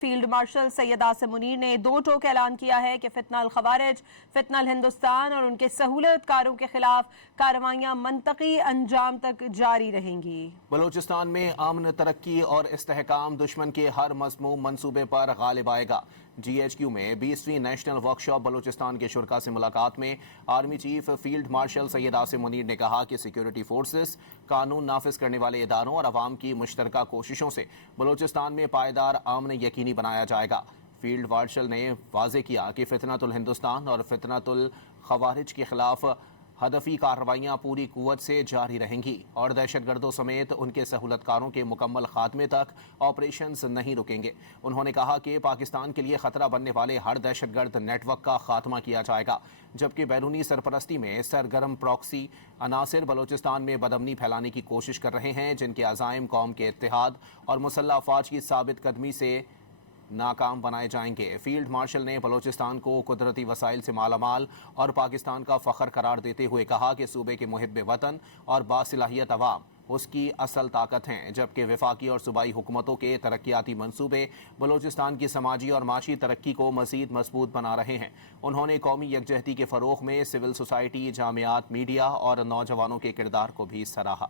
Field marshal Syed Asim Munir نے دو ٹوک اعلان کیا ہے کہ فتنہ الخوارج، فتنہ الہندوستان اور ان کے سہولت کاروں کے خلاف کارروائیاں منطقی انجام تک جاری رہیں گی۔ بلوچستان میں امن، ترقی اور استحکام دشمن کے ہر مذموم منصوبے پر غالب آئے گا۔ جی ایچ کیو میں 20ویں نیشنل ورکشاپ بلوچستان کے شرکاء سے ملاقات میں army chief field marshal Syed Asim Munir نے کہا کہ سیکیورٹی فورسز، قانون نافذ کرنے والے اداروں اور عوام کی مشترکہ کوششوں سے بلوچستان میں پائیدار امن یقینی بنایا جائے گا۔ فیلڈ مارشل نے واضح کیا کہ فتنۃ الہندوستان اور فتنۃ الخوارج کے خلاف ہدفی کارروائیاں پوری قوت سے جاری رہیں گی اور دہشت گردوں سمیت ان کے سہولت کاروں کے مکمل خاتمے تک آپریشنز نہیں رکیں گے۔ انہوں نے کہا کہ پاکستان کے لیے خطرہ بننے والے ہر دہشت گرد نیٹ ورک کا خاتمہ کیا جائے گا، جبکہ بیرونی سرپرستی میں سرگرم پراکسی عناصر بلوچستان میں بدامنی پھیلانے کی کوشش کر رہے ہیں، جن کے عزائم قوم کے اتحاد اور مسلح افواج کی ثابت قدمی سے ناکام بنائے جائیں گے۔ فیلڈ مارشل نے بلوچستان کو قدرتی وسائل سے مالا مال اور پاکستان کا فخر قرار دیتے ہوئے کہا کہ صوبے کے محب وطن اور باصلاحیت عوام اس کی اصل طاقت ہیں، جبکہ وفاقی اور صوبائی حکومتوں کے ترقیاتی منصوبے بلوچستان کی سماجی اور معاشی ترقی کو مزید مضبوط بنا رہے ہیں۔ انہوں نے قومی یکجہتی کے فروغ میں سول سوسائٹی، جامعات، میڈیا اور نوجوانوں کے کردار کو بھی سراہا۔